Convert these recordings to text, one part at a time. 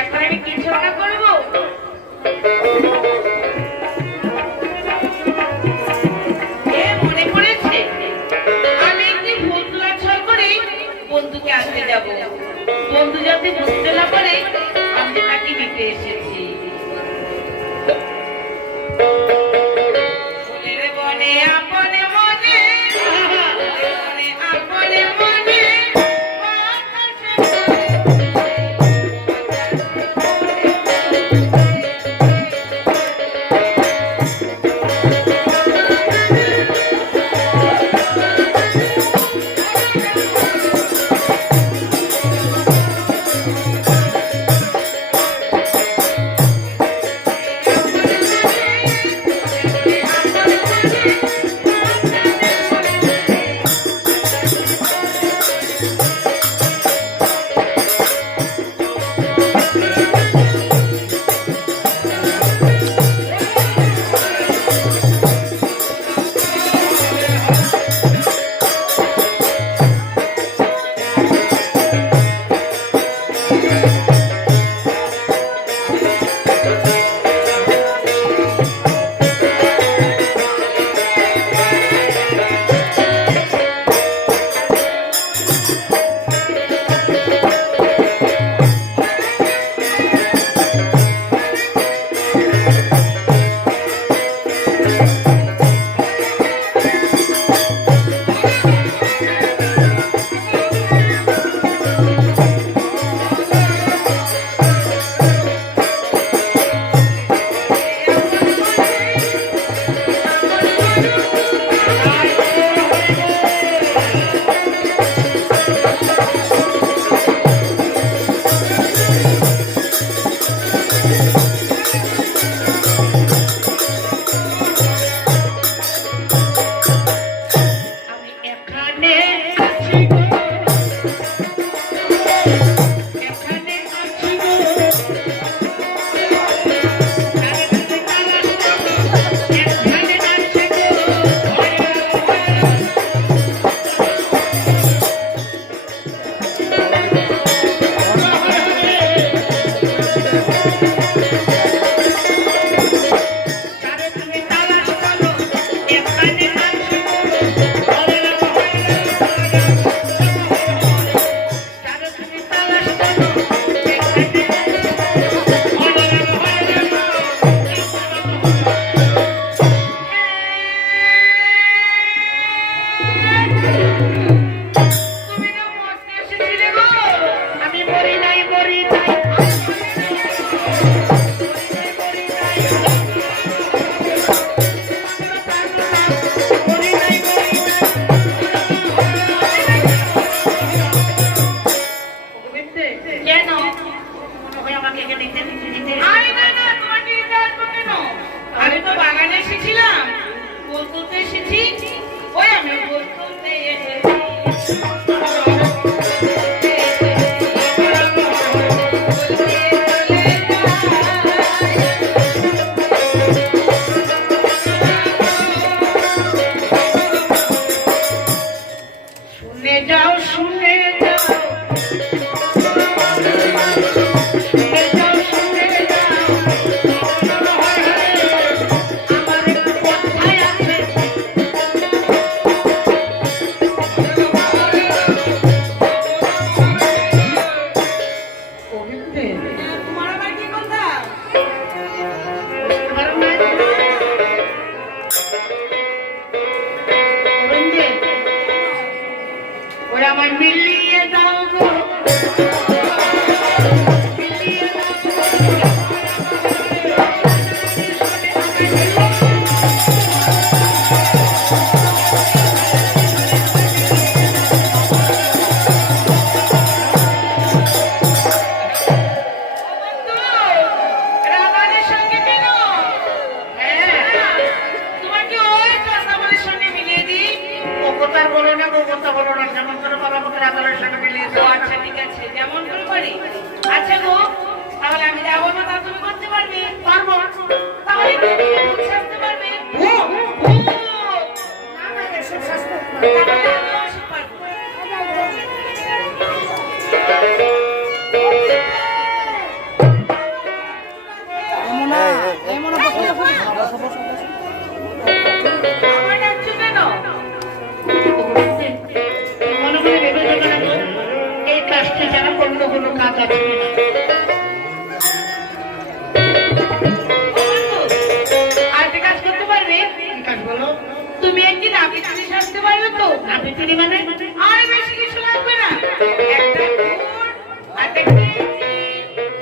এখন আমি কিছু না করবো। মনে পড়েছে আমি একটি ভূতলা ছল করে বন্ধুকে আনতে যাব। বন্ধু যাতে বুঝতে না পারে আমি তাকে নিতে এসেছি। ফুলের বনে আপনে মনে, আপনে মনে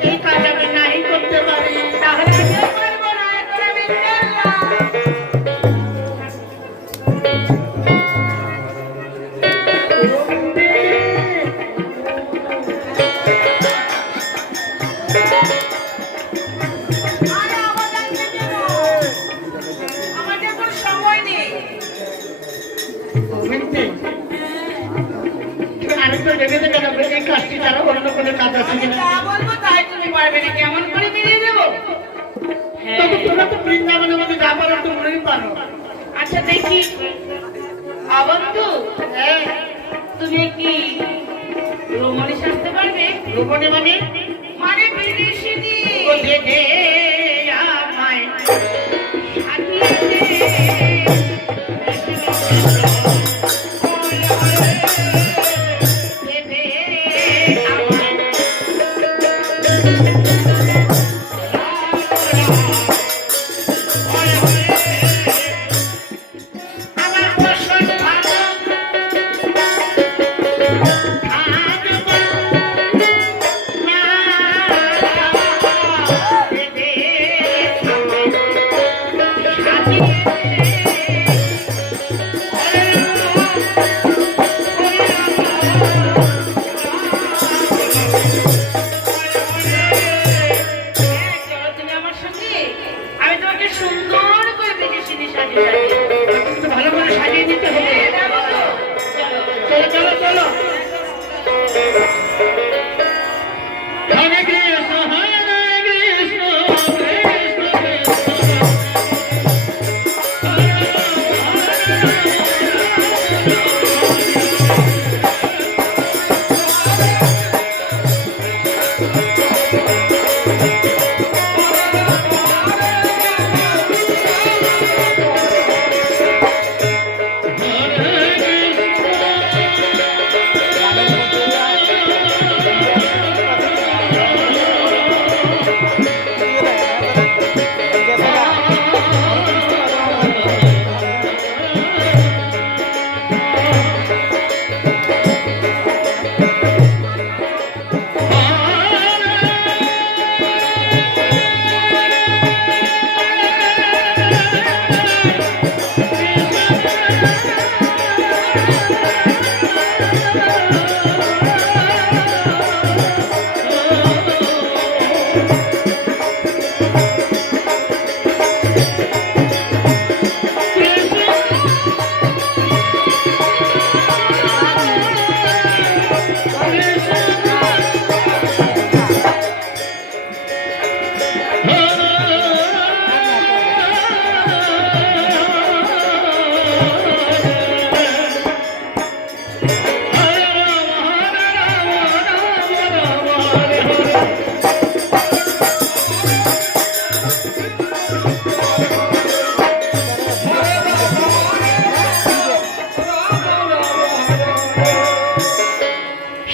এই কাজ আমি নাই করতে পারি। তাহলে আমিও পারবো না, আচ্ছা আমি চললাম। আরে আমার লাগবে কেন? আমার যে কোনো সময় নেই। মিনতি, তুমি আরেকটু ভেবে দেখে যাবে এই কাজটি ছাড়া অন্য কোনো কাজ আছে আমি কিনা। যা বলবো তাই তুমি পারবে না, কেমন করে মিলিয়ে দেবো? হ্যাঁ, তবে তোমরা তো বৃন্দাবনের মধ্যে যা পারো তোমরাই পারো। আচ্ছা দেখি। অবন্ধু, হ্যাঁ, তুমি কি রোমণী সাজতে পারবে? রূপণী মানে মানে বিদেশিনী ও দেখে আমায় দেখে আমায় আমার পছন্দ ভালো চলো তুমি আমার সঙ্গে, আমি তোমাকে সুন্দর করে বিদেশিনী সাজিয়ে সাজিয়ে ভালো করে সাজিয়ে দিতে হবে। দেবো তো। চলো। চলো চলো চলো। হরে কৃষ্ণ হরে কৃষ্ণ কৃষ্ণ কৃষ্ণ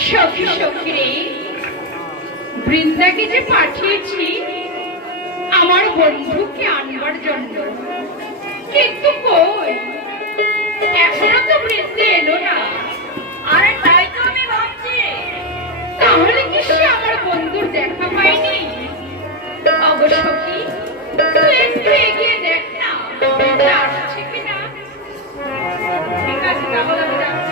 সখী সখী রে, বৃন্দাকে যে পাঠিয়েছি আমার বন্ধুকে আনবার জন্য, কিন্তু কই এখনো তো বৃন্দে এলো না। আরে তাই তো আমি ভাবছি। তাহলে কি সে আমার বন্ধুর দেখা পায়নি? অবশ্য কি তুই একটু এগিয়ে দেখ না, বৃন্দা আসছে কিনা। ঠিক আছে, তাহলে আমি যাচ্ছি।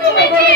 তুমি যে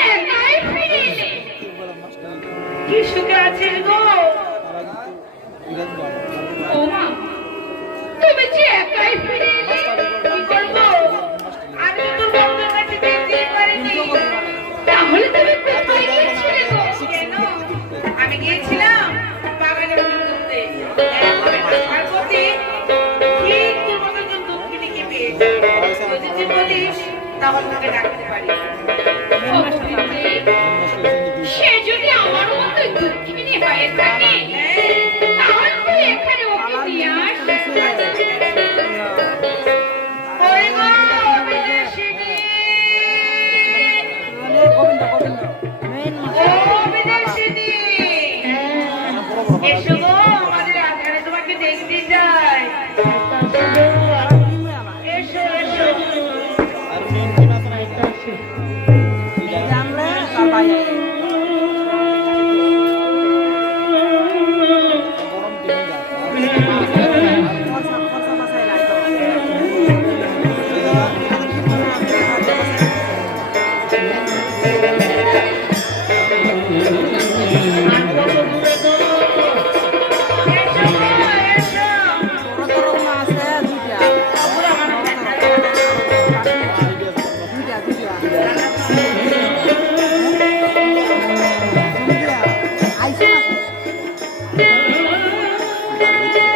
ও বিদেশিনী, এসো গো, আমাদের আধারে তোমাকে দেখতে চাই। এসো এসো। এসো গো, এসো।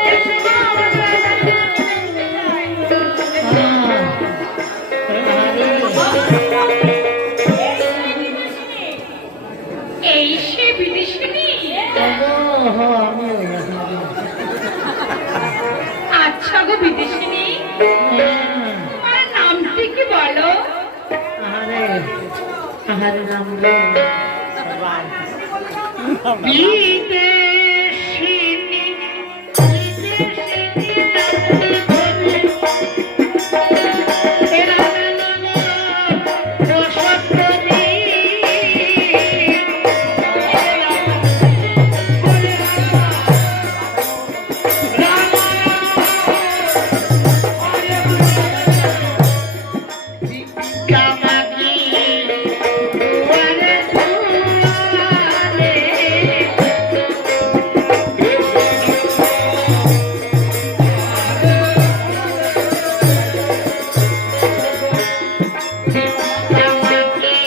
এসো গো, আমাদের আধারে তোমাকে দেখতে চাই। এই সে বিদেশিনী। আচ্ছা গো বিদেশিনী, তোমার নামটি কি বলো? বিদেশিনী, এরা বসন্তী, কামাকি দুয়ারে দুয়ারে, কামাকি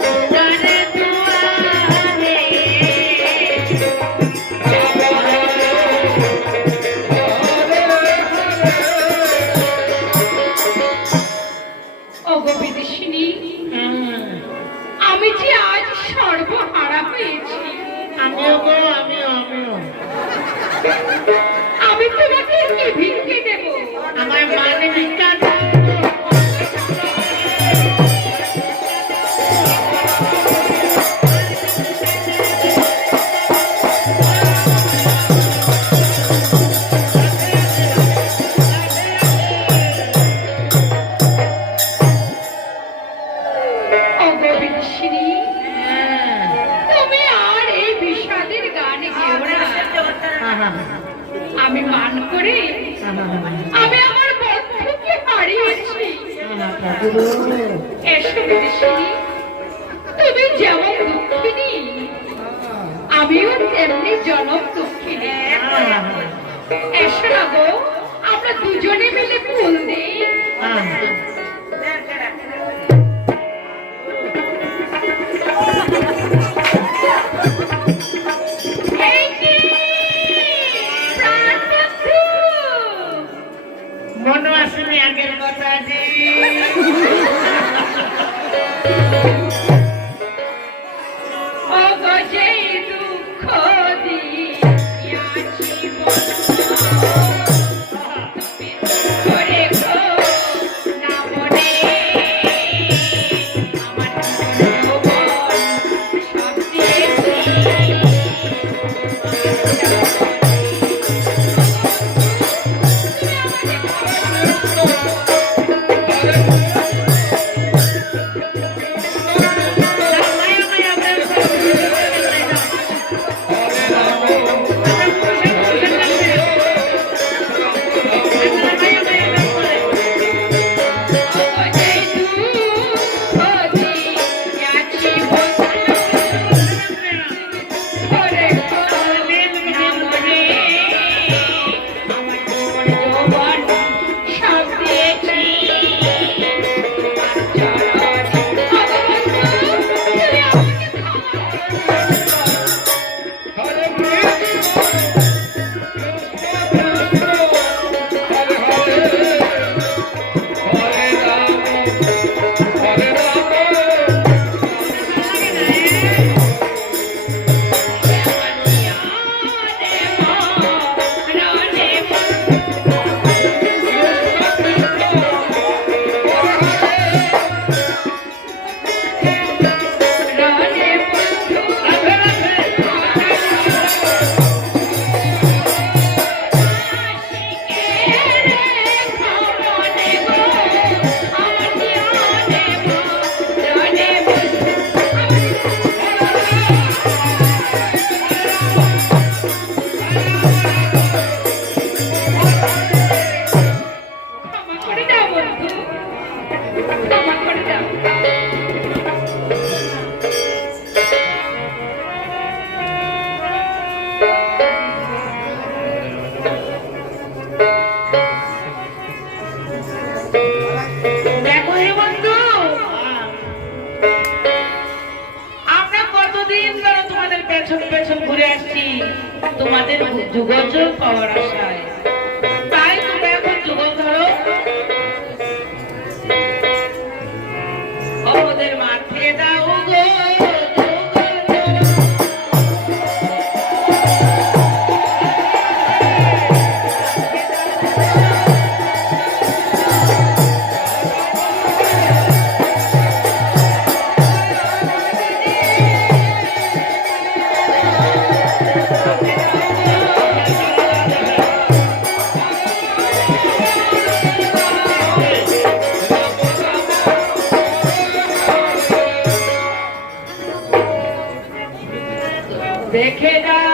দুয়ারে দুয়ারে, ও গো বিদেশিনী, আমি যে আজ সর্বহারা হয়েছি। আমিও গো, আমিও আমি তোমাকে কি ভিক্ষে দেব? আমার মানে ভিক্ষা দাও। ও গো বিদেশিনী, তুমি আর এই বিষাদের গান গেও না। আমি মান করে আমি আমার বন্ধুকে হারিয়েছি। এসো বিদেশিনী, তুমি যেমন দুঃখিনী, আমিও তেমনি জনক দুঃখিনী। এসো না গো, আমরা দুজনে মিলে ফুল দিই। এই যে, প্রাণবন্ধু, মনে আসেনি আগের কথা যে ও গো যেই দুঃখ দিয়াছি বলো, করে গো নাম বহুদিন ধরে তোমাদের পেছন পেছন ঘুরে আসছি তোমাদের যোগাযোগ পাওয়ার আশায়। তাই তোমরা এখন যুগল ধরো, ওদের মাঠে দাও গো যুগল ধরো। দেখে দাও